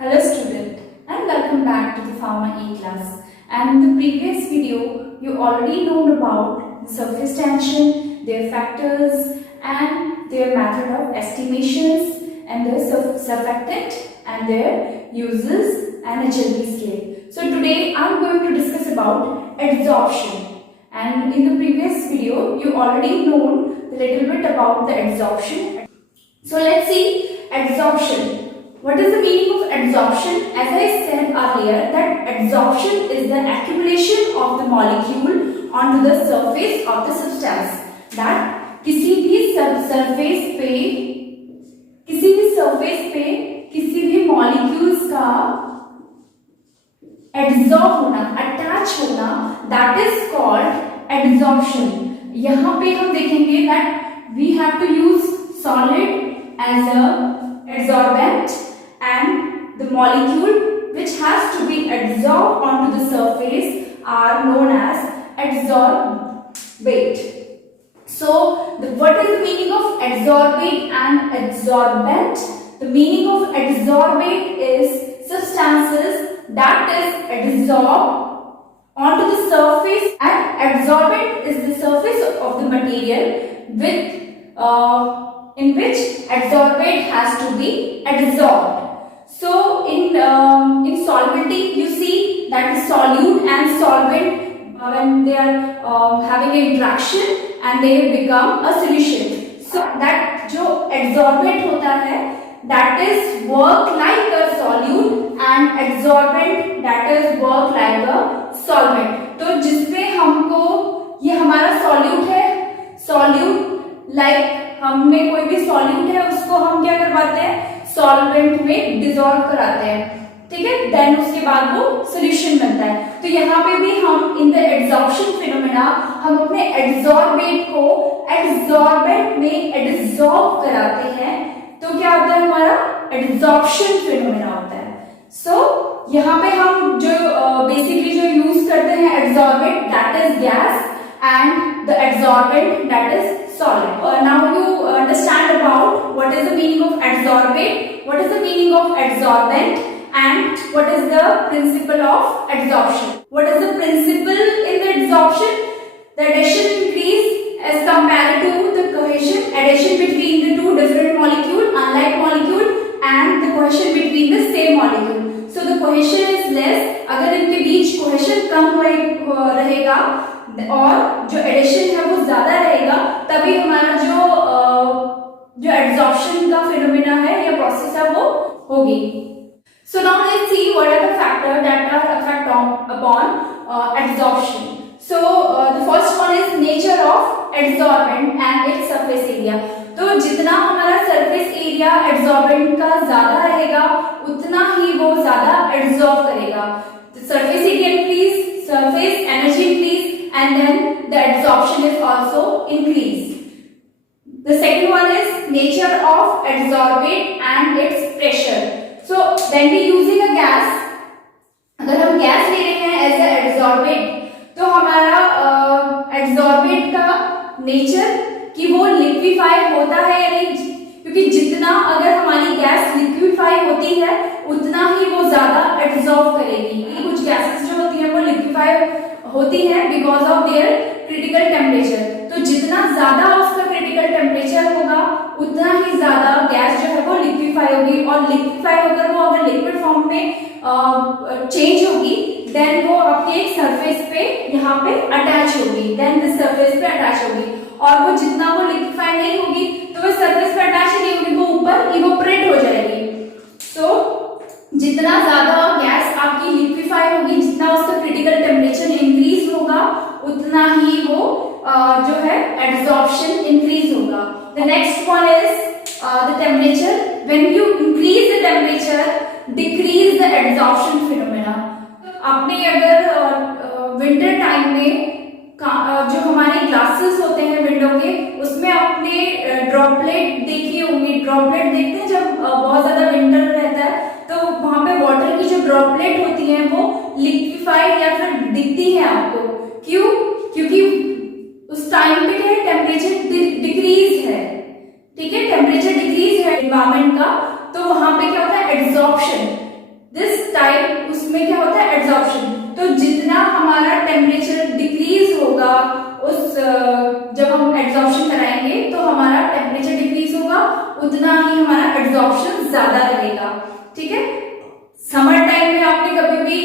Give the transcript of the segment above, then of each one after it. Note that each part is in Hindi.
Hello student and welcome back to the Pharma E class. And in the previous video you already known about the surface tension, their factors and their method of estimations and their surfactant and their uses and HLP scale. So today I am going to discuss about adsorption. And in the previous video you already known a little bit about the adsorption. So let's see adsorption. What is the meaning of adsorption? As I said earlier, that adsorption is the accumulation of the molecule onto the surface of the substance. That किसी भी surface पे किसी भी molecules का adsorb होना, attach होना, that is called adsorption. यहाँ पे हम देखेंगे that we have to use solid as a adsorbent and the molecule which has to be adsorbed onto the surface are known as adsorbate. So what is the meaning of adsorbate and adsorbent? The meaning of adsorbate is substances that is adsorbed onto the surface, and adsorbent is the surface of the material with in which adsorbate has to be adsorbed. So in solubility you see that the solute and solvent when they are having an interaction and they become a solution. So that जो adsorbate होता है that is work like a solute and adsorbent that is work like a solvent. तो जिसमें हमको ये हमारा solute है, solute like हमने कोई भी सॉल्यूट है उसको हम क्या करवाते हैं सॉल्वेंट में डिसॉल्व कराते हैं, ठीक है, देन उसके बाद वो सॉल्यूशन बनता है. तो यहाँ पे भी हम इन द एडसॉर्प्शन फिनोमेना हम अपने एडसॉर्बेट को एडसॉर्बेंट में एडसॉर्ब कराते हैं. तो क्या होता है हमारा एडसॉर्प्शन फिनोमेना होता है. सो यहाँ पे हम जो बेसिकली जो यूज करते हैं adsorbate that is gas and the adsorbent that is solid. Now you understand about what is the meaning of adsorbate, what is the meaning of adsorbent and what is the principle of adsorption. What is the principle in the adsorption? The addition increase as compared to the cohesion, addition between the two different molecule, unlike molecule and the cohesion between the same molecule. So the cohesion is less. अगर इनके बीच cohesion कम रहेगा और जो एडिशन है वो ज्यादा रहेगा तभी हमारा जो एडसॉर्प्शन का फिनोमेना है या प्रोसेस है वो होगी. So now let's see what are the factor that are affect upon adsorption. So the first one is nature of adsorbent and its surface area. तो जितना हमारा सरफेस एरिया एडसॉर्बेंट का ज्यादा रहेगा उतना ही वो ज्यादा एडसॉर्ब करेगा. Surface area increase, surface energy increase and then the adsorption is also increased. The second one is nature of adsorbate and its pressure. So when we using a gas, अगर हम गैस ले रहे हैं as a adsorbate तो हमारा adsorbate का नेचर कि वो लिक्विफाई होता है या नहीं, क्योंकि जितना अगर हमारी गैस लिक्विफाई होती है उतना ही वो ज्यादा एडसॉर्ब करेगी. कुछ गैसेस जो होती हैं वो लिक्विफाई होती है because of their critical temperature. तो जितना ज्यादा उसका क्रिटिकल टेम्परेचर होगा उतना ही ज्यादा गैस जो है वो लिक्विफाई होगी, और लिक्विफाई होकर वो अगर लिक्विड फॉर्म में चेंज होगी देन वो आपके एक सरफेस पे यहाँ पे अटैच होगी, देन द सरफेस पे अटैच होगी. और वो जितना वो लिक्विफाई नहीं होगी तो वो सरफेस पे अटैच नहीं होगी, वो ऊपर इवोपरेट हो जाएगी. तो जितना ज्यादा गैस आपकी लिक्विफाई होगी, जितना उसका क्रिटिकल टेम्परेचर इंक्रीज होगा उतना ही वो जो है एडसॉर्प्शन इंक्रीज होगा. The next one is the temperature. When you increase the temperature decrease the adsorption phenomena. आपने अगर विंटर टाइम में जो हमारे ग्लासेस होते हैं विंडो के उसमें आपने ड्रॉपलेट देखी होंगी. ड्रॉपलेट देखते हैं जब बहुत ज्यादा विंटर रहता है तो वहां पे वाटर की जो ड्रॉपलेट होती है वो लिक्विफाइड या फिर दिखती है आपको. क्यों? क्योंकि उस टाइम पे क्या है टेम्परेचर डिक्रीज है, ठीक है, टेम्परेचर डिक्रीज है एनवायरमेंट का, तो वहां पे क्या होता है एडसॉर्प्शन. दिस टाइप उसमें क्या होता है एड्सॉर्प्शन। तो जितना हमारा टेम्परेचर डिक्रीज होगा उस जब हम एड्सॉर्प्शन कराएंगे तो हमारा टेम्परेचर डिक्रीज होगा, उतना ही हमारा एड्सॉर्प्शन ज्यादा रहेगा। ठीक है, समर टाइम में आपने कभी भी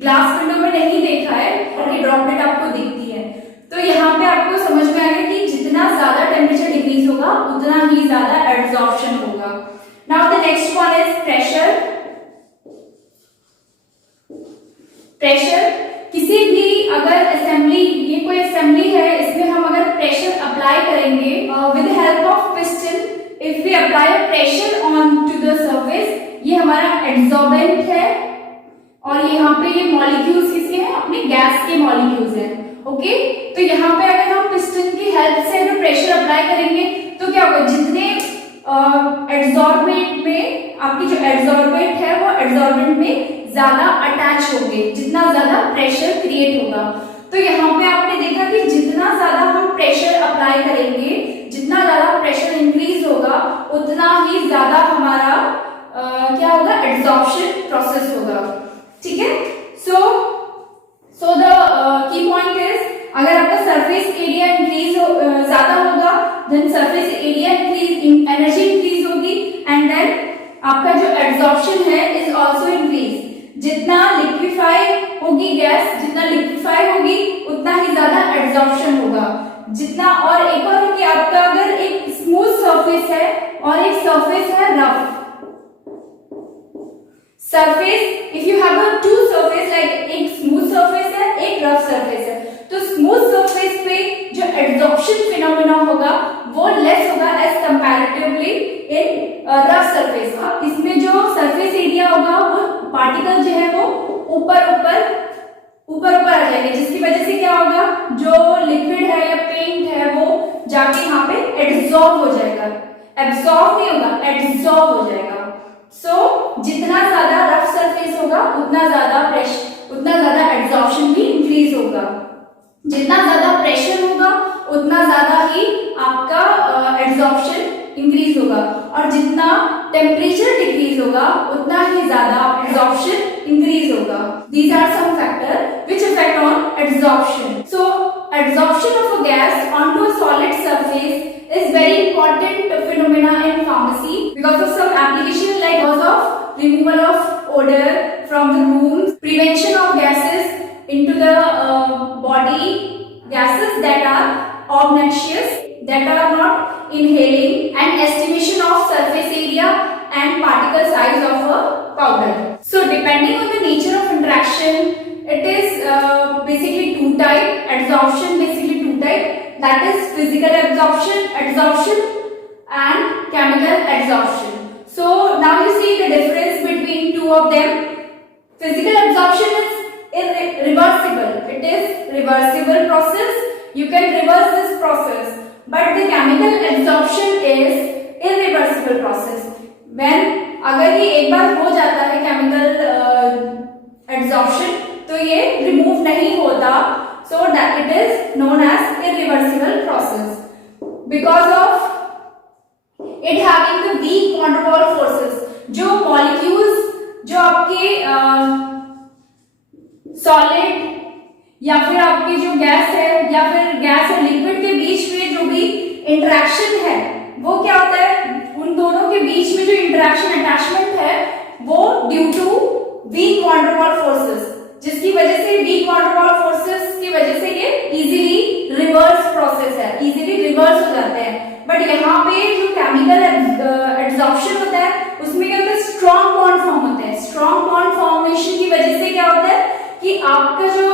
ग्लास विंडो में नहीं देखा है कि ड्रॉपलेट आपको दिखती है, तो यहाँ पे आपको समझ में आएगा कि जितना ज्यादा टेम्परेचर डिक्रीज होगा उतना ही ज्यादा एड्सॉर्प्शन होगा। Now the next one is pressure. Pressure किसी भी अगर असेंबली, ये कोई असेंबली है, इसमें हम अगर प्रेशर अप्लाई करेंगे with help of piston, if we apply pressure on to the surface, ये हमारा एड्सॉर्बेंट है और यहाँ पे ये मॉलिक्यूल्स किसके हैं, अपने गैस के मॉलिक्यूल्स हैं। ओके, तो यहाँ पे अगर हम पिस्टन की हेल्प से अगर प्रेशर अप्लाई करेंगे तो क्या होगा, जितने एड्सॉर्बेंट में आपकी जो एड्सॉर्बेंट है वो एड्सॉर्बेंट में ज्यादा अटैच होंगे, जितना ज्यादा प्रेशर क्रिएट होगा। तो यहाँ पे आपने देखा कि जितना ज्यादा हम प्रेशर अप्लाई करेंगे, जितना ज्यादा प्रेशर इंक्रीज होगा, उतना ही ज्यादा हमारा क्या होगा, एड्सॉर्प्शन प्रोसेस होगा। ठीक है, so the key point is, अगर आपका सरफेस एरिया इंक्रीज ज्यादा होगा, then surface area increase, energy increase होगी, एंड देन आपका जो एड्सॉर्प्शन है इज आल्सो इंक्रीज। जितना लिक्विफाई होगी गैस, जितना लिक्विफाई होगी उतना ही ज्यादा एड्सॉर्प्शन होगा। जितना, और एक और है कि आपका अगर एक स्मूथ सरफेस है और एक सरफेस है rough surface, if you have a two surface, like एक स्मूथ सरफेस है एक रफ सरफेस है, तो स्मूथ सरफेस पे जो एड्सॉर्प्शन फिनोमेना होगा वो लेस होगा एज कंपैरेटिवली इन रफ सरफेस का। इसमें जो सरफेस एरिया होगा वो पार्टिकल जो है वो ऊपर ऊपर आ जाएंगे, जिसकी वजह से क्या होगा, जो लिक्विड है या पेंट है वो जाके यहाँ पे एब्सॉर्ब हो जाएगा, एब्सॉर्ब नहीं होगा, एब्सॉर्ब हो जाएगा। सो जितना ज्यादा रफ सरफेस होगा उतना ज्यादा प्रेशर, उतना ज्यादा एब्सॉर्प्शन भी इंक्रीज होगा। जितना ज्यादा प्रेशर होगा उतना ज्यादा ही आपका एब्सॉर्प्शन इंक्रीज होगा, और जितना टेम्परेचर डिक्रीज होगा उतना ही ज्यादा एब्सॉर्प्शन इंक्रीज होगा। These are some factors which affect on absorption. So absorption of a gas onto a solid surface is very important phenomena in pharmacy because of some application, like cause of removal of odor from the rooms, prevention of gases into the body, gases that are obnoxious, that are not inhaling, and estimation of surface area and particle size of a powder. So depending on the nature of interaction, it is basically two type, adsorption basically two type, that is physical adsorption and chemical adsorption. So now you see the difference between two of them. Physical adsorption is irreversible, it is reversible process, you can reverse this process, but the chemical adsorption is irreversible process. When अगर ये एक बार हो जाता है केमिकल एड्सॉर्प्शन तो ये रिमूव नहीं होता, so that it is known as irreversible process because of it having the weak van der Waals forces. जो मॉलिक्यूल्स जो आपके सॉलिड या फिर आपकी जो गैस है या फिर गैस और लिक्विड के बीच में जो भी इंटरेक्शन है वो क्या होता है, उन दोनों के बीच में जो इंटरेक्शन अटैचमेंट है वो due to weak van der Waals forces, जिसकी वजह से weak van der Waals forces की वजह से ये इजीली रिवर्स प्रोसेस है, इजीली रिवर्स हो जाते हैं। बट यहाँ पे जो केमिकल एड्सॉर्प्शन होता है उसमें क्या होता है, स्ट्रॉन्ग बॉन्ड फॉर्म होते हैं। स्ट्रॉन्ग बॉन्ड फॉर्मेशन की वजह से क्या होता है कि आपका जो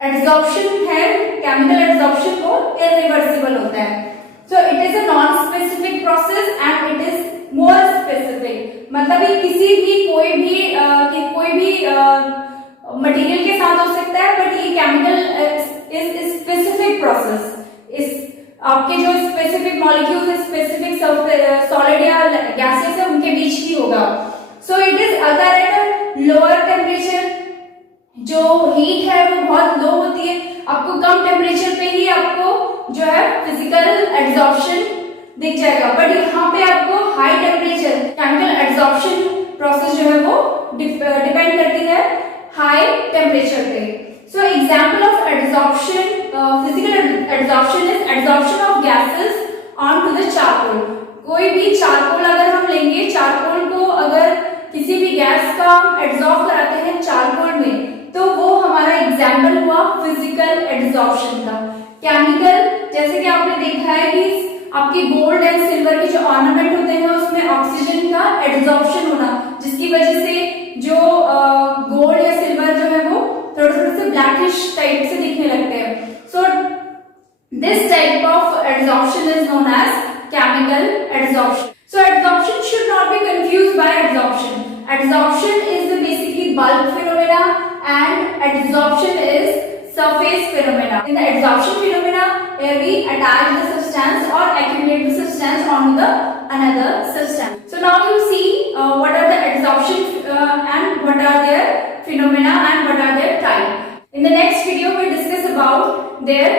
एड्सॉर्प्शन है, केमिकल एड्सॉर्प्शन वो इरिवर्सिबल होता है। So it is a non-specific process and it is more specific. मतलब ये किसी भी कोई भी मटेरियल के साथ हो सकता है, बट ये केमिकल इज स्पेसिफिक प्रोसेस। इस आपके जो स्पेसिफिक मॉलिक्यूल्स, स्पेसिफिक सॉलिड या गैसेस है उनके बीच ही होगा। सो इट इज अगर एट लोअर टेम्परेचर जो हीट है वो बहुत लो होती है, आपको कम टेम्परेचर पे ही आपको जो है फिजिकल एड्सॉर्प्शन दिख जाएगा, बट यहाँ पे आपको high temperature chemical adsorption process जो है वो डिपेंड करती है हाई टेम्परेचर पे. So example of adsorption, physical adsorption is adsorption of gases on to the charcoal. कोई भी चारकोल अगर हम लेंगे, चारकोल को अगर किसी भी गैस का एड्सॉर्ब कराते हैं चारकोल में, तो वो हमारा एग्जाम्पल हुआ फिजिकल एड्सॉर्प्शन का. केमिकल, जैसे कि आपने देखा है कि आपकी गोल्ड एंड सिल्वर के जो ऑर्नामेंट होते हैं उसमें ऑक्सीजन का एड्सॉर्प्शन होना, जिसकी वजह से जो गोल्ड या सिल्वर जो है वो थोड़े थोड़े से ब्लैकिश टाइप से दिखने लगते हैं. So this type of adsorption is known as chemical adsorption. So adsorption should not be confused by adsorption. Adsorption is the basically bulk phenomena and adsorption is surface phenomena. In the adsorption phenomena, we attach the substance or accumulate the substance onto the another substance. So now you see what are the adsorption and what are their phenomena and what are their type. In the next video, we discuss about their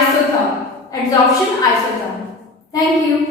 isotherm, adsorption isotherm. Thank you.